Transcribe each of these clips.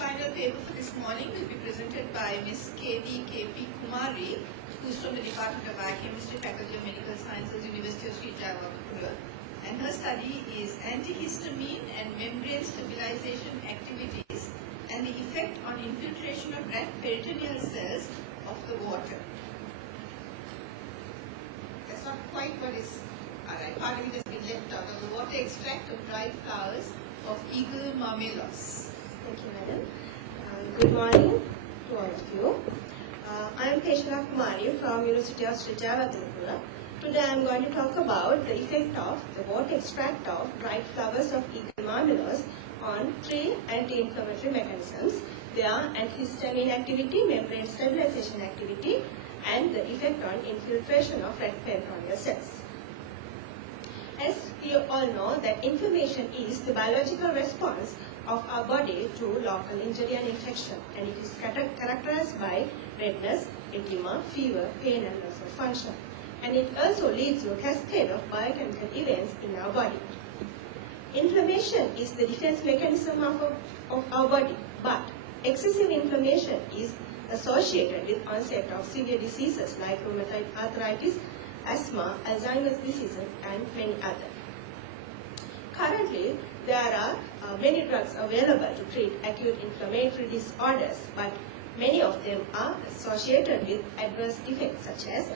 final paper for this morning will be presented by Ms. KDKP Kumari, who is from the Department of Biochemistry, Faculty of Medical Sciences, University of Sri Jayawardena. And her study is antihistamine and membrane stabilization activities and the effect on infiltration of rat peritoneal cells of the water. That's not quite what is, alright, part of it has been left out, of the water extract of dried flowers of eagle marmelos. Thank you, madam. Good morning to all of you. I am Kotelawala Kumari from University of Sri Jayawardena. Today I am going to talk about the effect of the water extract of dried flowers of eagle marmelos on three anti-inflammatory mechanisms. They are antihistamine activity, membrane stabilization activity, and the effect on infiltration of red peritoneal cells. As we all know that inflammation is the biological response of our body to local injury and infection, and it is characterized by redness, edema, fever, pain, and loss of function. And it also leads to a cascade of biochemical events in our body. Inflammation is the defense mechanism of our body, but excessive inflammation is associated with onset of severe diseases like rheumatoid arthritis, asthma, Alzheimer's disease, and many others. Currently, there are many drugs available to treat acute inflammatory disorders, but many of them are associated with adverse effects such as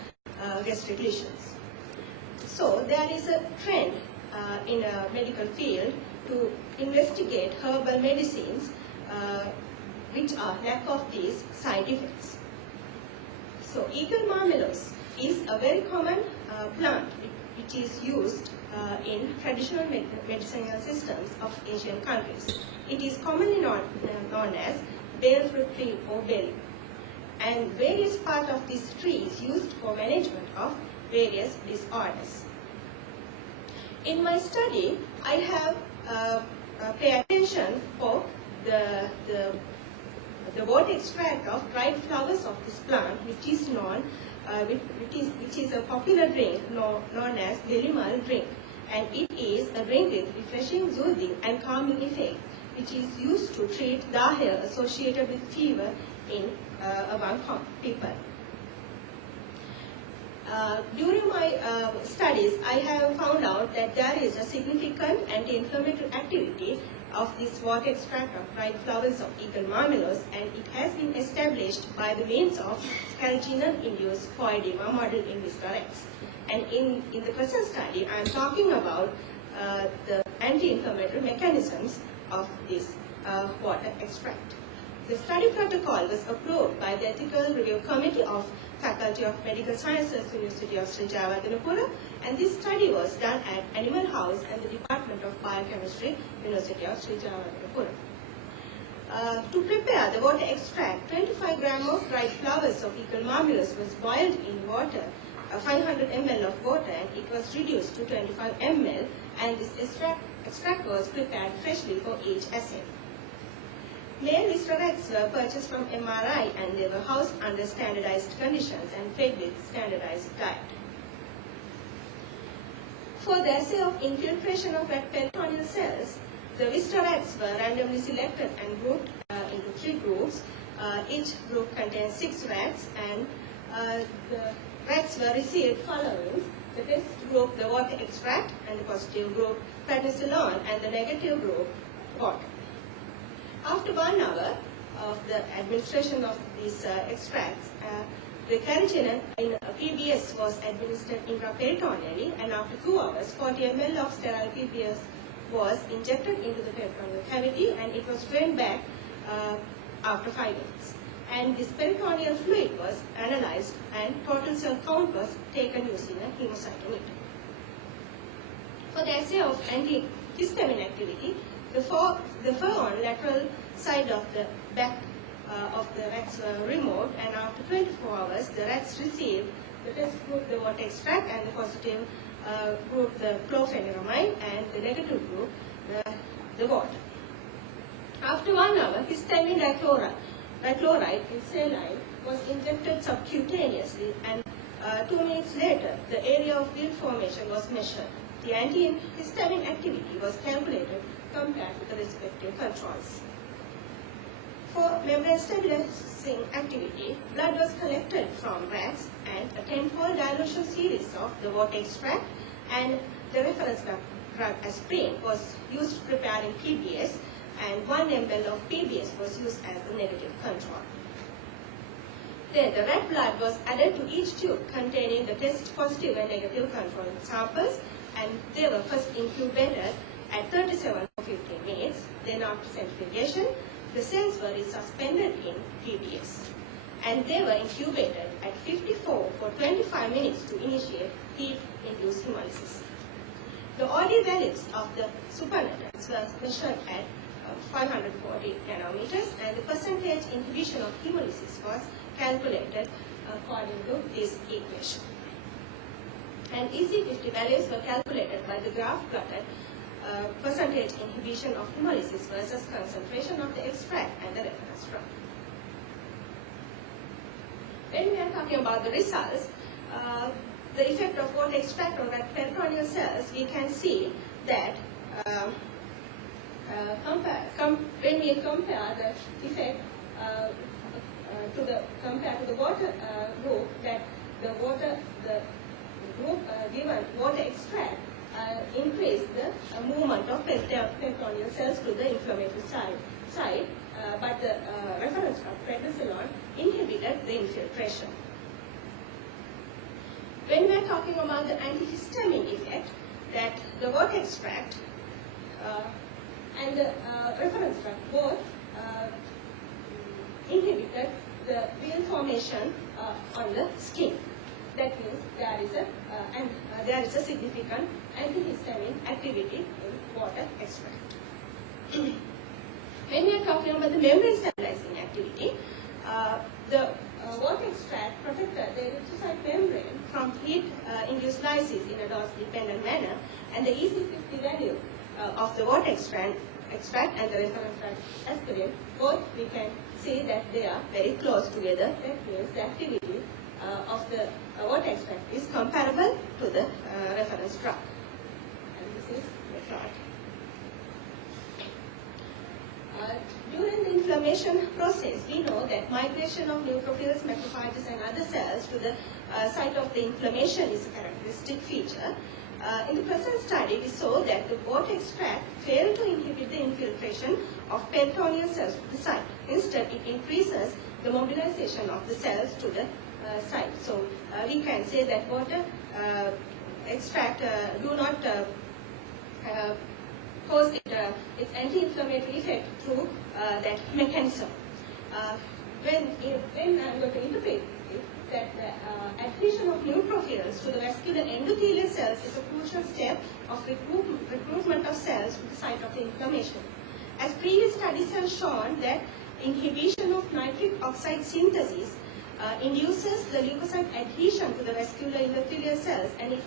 gastric lesions. So there is a trend in a medical field to investigate herbal medicines which are lack of these side effects. So eagle marmelos is a very common plant which is used in traditional medicinal systems of Asian countries. It is commonly known as bale fruit tree or berry. And various parts of this tree is used for management of various disorders. In my study, I have paid attention for the water extract of dried flowers of this plant, which is known, which is a popular drink known as Delimal drink, and it is a drink with refreshing, soothing, and calming effect, which is used to treat daher associated with fever in among people. During my studies, I have found out that there is a significant anti-inflammatory activity of this water extract of dried flowers of eagle marmelos, and it has been established by the means of carcinogen-induced poedema modeled in Vista Rex. And in the present study, I am talking about the anti-inflammatory mechanisms of this water extract. The study protocol was approved by the Ethical Review Committee of Faculty of Medical Sciences, University of Sri Jayawardena, and this study was done at Animal House and the Department of Biochemistry, University of Sri Jayawardena. To prepare the water extract, 25 grams of dried flowers of eagle marmelos was boiled in water, 500 ml of water, and it was reduced to 25 ml, and this extract was prepared freshly for each assay. Male Listerets were purchased from MRI, and they were housed under standardized conditions and fed with standardized diet. For the assay of infiltration of red peritoneal cells, the Listerets were randomly selected and grouped into 3 groups. Each group contains 6 rats, and the rats were received following the test group, the water extract, and the positive group prednisolone, and the negative group water. After 1 hour of the administration of these extracts, the carcinogen in PBS was administered intraperitoneally, and after 2 hours, 40 ml of sterile PBS was injected into the peritoneal cavity, and it was drained back after 5 minutes. And this peritoneal fluid was analyzed, and total cell count was taken using a hemocytometer. For the assay of antihistamine activity, the fur on lateral side of the back of the rats were removed, and after 24 hours, the rats received the test group, the water extract, and the positive group, the chlorpheniramine, and the negative group, the water. After 1 hour, histamine dichloride in saline was injected subcutaneously, and 2 minutes later, the area of wheal formation was measured. The antihistamine activity was calculated compared to the respective controls. For membrane stabilizing activity, blood was collected from rats and a 10-fold dilution series of the water extract and the reference drug aspirin was used to prepare in PBS, and 1 ml of PBS was used as the negative control. Then the rat blood was added to each tube containing the test positive and negative control samples, and they were first incubated at 37 for 15 minutes. Then after centrifugation, the cells were suspended in PBS, and they were incubated at 54 for 25 minutes to initiate heat-induced hemolysis. The OD values of the supernatrants were measured at 540 nanometers, and the percentage inhibition of hemolysis was calculated according to this equation. And EC50 values were calculated by the graph plotted percentage inhibition of hemolysis versus concentration of the extract and the reference drug. When we are talking about the results, the effect of water extract on peritoneal cells, we can see that when we compare the effect compared to the water group, that the group given water extract increased the movement of peritoneal cells to the inflammatory side, but the reference drug prednisolone inhibited the infiltration. When we are talking about the antihistamine effect, that the water extract and the reference drug both inhibited the wheal formation on the skin. That means there is a significant antihistamine activity in water extract. When we are talking about the membrane stabilizing activity, the water extract protected the erythrocyte membrane from heat-induced lysis in a dose-dependent manner, and the EC50 value of the water extract and the reference drug aspirin, both we can see that they are very close together. That means the activity of the water extract is comparable to the reference drug. And this is the plot. During the inflammation process, we know that migration of neutrophils, macrophages, and other cells to the site of the inflammation is a characteristic feature. In the present study, we saw that the water extract failed to inhibit the infiltration of peritoneal cells to the site. Instead, it increases the mobilization of the cells to the site. So we can say that water extract do not cause its anti-inflammatory effect through that mechanism. When I'm going to interpret it, that the adhesion of neutrophils to the vascular endothelial cells is a crucial step of recruitment of cells to the site of the inflammation. As previous studies have shown that inhibition of nitric oxide synthesis induces the leukocyte adhesion to the vascular endothelial cells, and it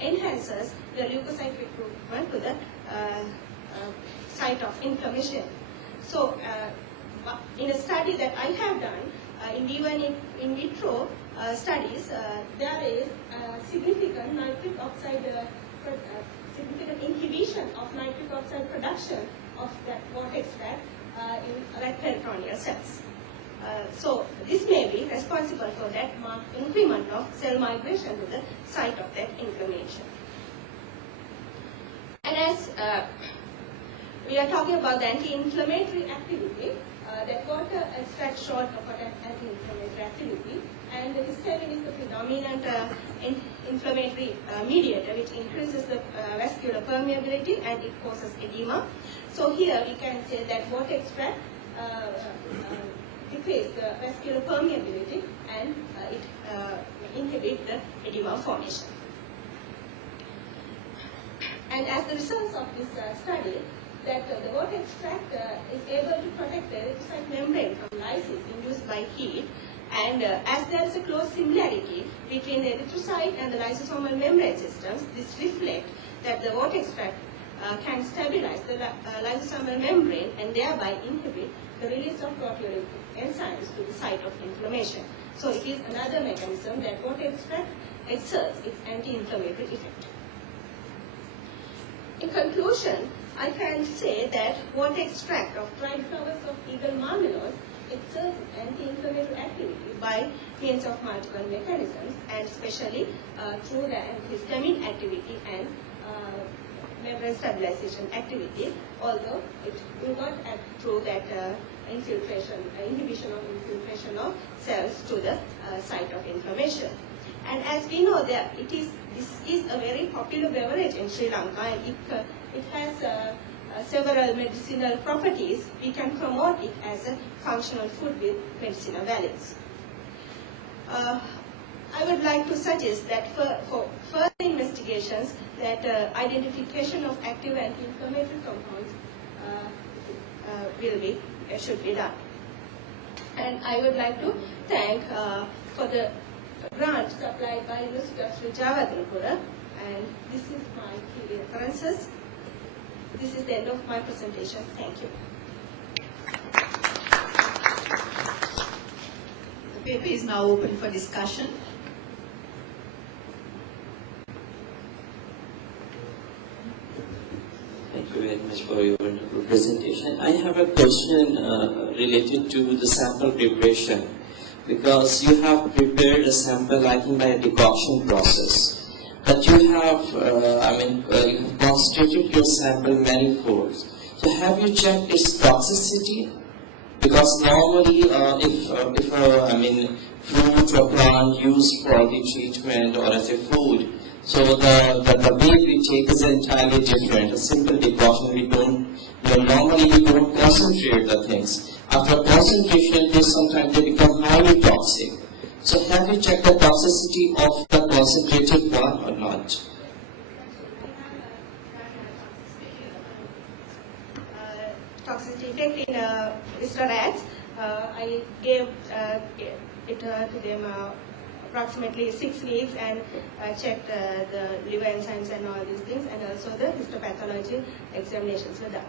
enhances the leukocyte recruitment to the site of inflammation. So, in a study that I have done, even in vitro studies, there is significant nitric oxide, significant inhibition of nitric oxide production of that water extract in rat peritoneal cells. So this may be responsible for that marked increment of cell migration to the site of that inflammation. And as we are talking about the anti-inflammatory activity, that water extract short of anti-inflammatory activity, and the histamine is the predominant inflammatory mediator, which increases the vascular permeability and it causes edema. So here we can say that water extract decreases the vascular permeability and it inhibits the edema formation. And as the results of this study, that the water extract is able to protect the erythrocyte membrane from lysis induced by heat, and as there is a close similarity between the erythrocyte and the lysosomal membrane systems, this reflects that the water extract can stabilize the lysosomal membrane and thereby inhibit the release of proteolytic enzymes to the site of inflammation. So it is another mechanism that water extract exerts its anti-inflammatory effect. In conclusion, I can say that water extract of dried flowers of eagle marmalade anti-inflammatory activity by means of multiple mechanisms, and especially through the histamine activity and membrane stabilization activity, although it will not act through that inhibition of cells to the site of inflammation. And as we know that this is a very popular beverage in Sri Lanka, and it has several medicinal properties. We can promote it as a functional food with medicinal values. I would like to suggest that for further investigations, that identification of active anti-inflammatory compounds should be done. And I would like to thank for the grant supplied by University of Sri Java, and this is my key references. This is the end of my presentation. Thank you. The paper is now open for discussion. Thank you very much for your wonderful presentation. I have a question related to the sample preparation, because you have prepared a sample, I think, by a decoction process. But you have, you have constituted your sample manifolds. So have you checked its toxicity? Because normally, if fruit or plant used for the treatment or as a food, so the way we take is entirely different. A simple decoction, normally we don't concentrate the things. After concentration, sometimes they become highly toxic. So have you checked the toxicity of the concentrated one or not? Toxicity effect in Mr. rats. I gave it to them approximately 6 weeks, and checked the liver enzymes and all these things, and also the histopathology examinations were done,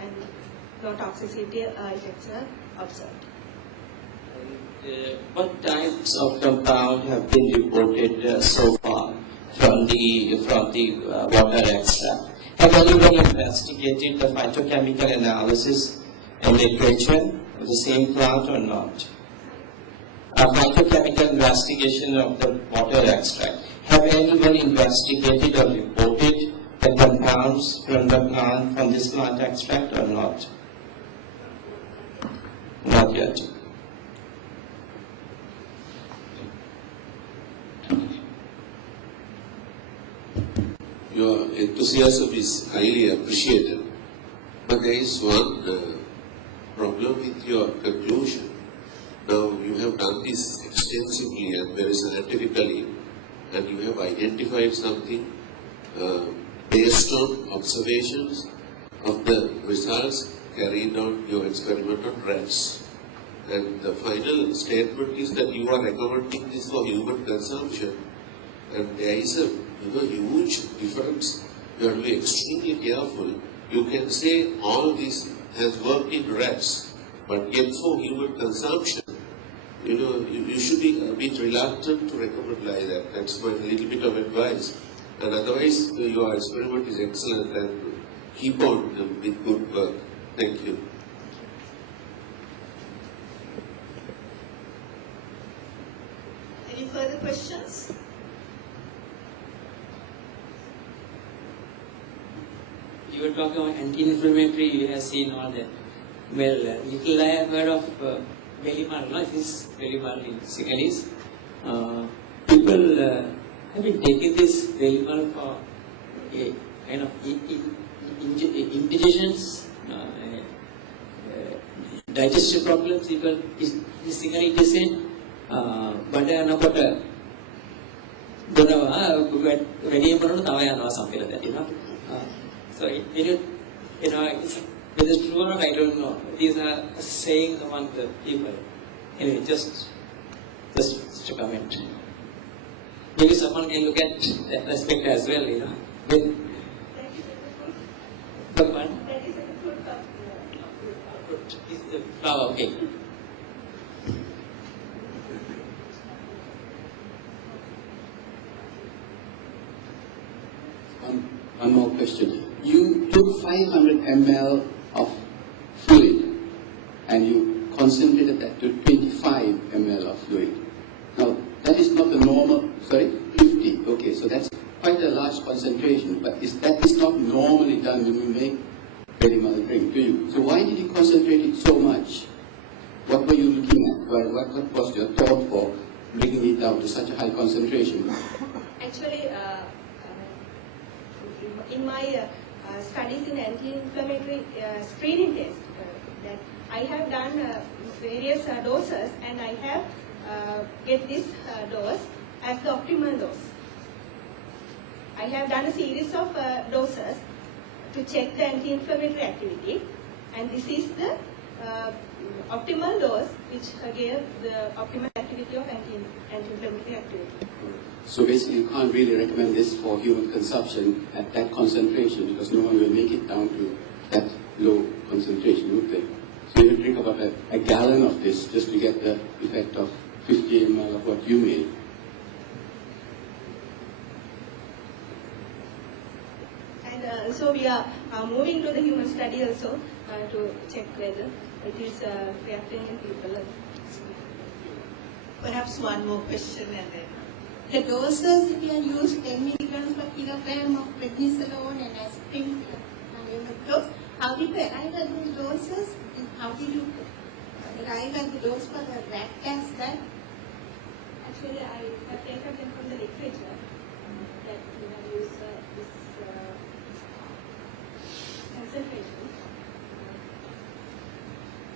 and no toxicity effects are observed. What types of compound have been reported so far from the water extract? Have anyone investigated the phytochemical analysis and literature of the same plant or not? A phytochemical investigation of the water extract. Have anyone investigated or reported the compounds from the plant, from this plant extract or not? Not yet. Your enthusiasm is highly appreciated, but there is one problem with your conclusion. Now, you have done this extensively and very scientifically, and you have identified something based on observations of the results carried on your experiment on rats. And the final statement is that you are recommending this for human consumption, and there is a huge difference. You have to be extremely careful. You can say all this has worked in rats, but yet for human consumption, you should be a bit reluctant to recommend like that. That's my little bit of advice. And otherwise, your experiment is excellent, and keep on with good work. Thank you. Any further questions? You were talking about anti-inflammatory, you have seen all that. Well, little I have heard of Belimar, no? It is Belimar in Sinhalese. People have been taking this Belimar for a kind of indigestions, digestive problems. People is Sinhalese descent, but another something like that, So whether it's true or not, I don't know. These are sayings among the people. Anyway, just to comment. Maybe someone can look at that aspect as well, When That is a fruit fruit is the flower, okay. One more question. You took 500 ml of fluid and you concentrated that to 20 fluid. Now, that is not the normal, sorry, 50, okay, so that's quite a large concentration, but that is not normally done when you make Peritoeal drink, do you? So why did you concentrate it so much? What were you looking at? What was your thought for bringing it down to such a high concentration? Actually, in my studies in anti-inflammatory screening test, that I have done various doses, and I have get this dose as the optimal dose. I have done a series of doses to check the anti-inflammatory activity, and this is the optimal dose which gave the optimal activity of anti-inflammatory activity. So basically you can't really recommend this for human consumption at that concentration because no one will make it down to that low concentration, would they? So you would drink about a gallon of this just to get the effect of 50 ml of what you made. And so we are moving to the human study also to check whether it is reacting in people. Perhaps one more question and then. The doses if you are used 10 milligrams per kilogram of prednisolone and aspirin dose, how did you arrive at those doses? How did you arrive at the dose for the rat gas that? Actually, I have taken them from the literature that we have used this concentration.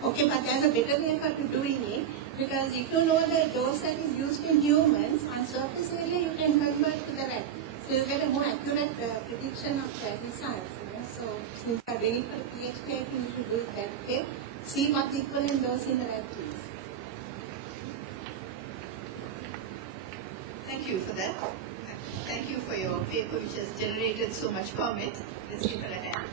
Okay, but there's a better way for doing it, because if you know the dose that is used in humans, on surface area you can convert to the rat. So you get a more accurate prediction of the results. So since you are doing for PhD, I think you should do it that way. See what the equivalent dose in the rat is. Thank you for that. Thank you for your paper which has generated so much comment. Let's give her a hand.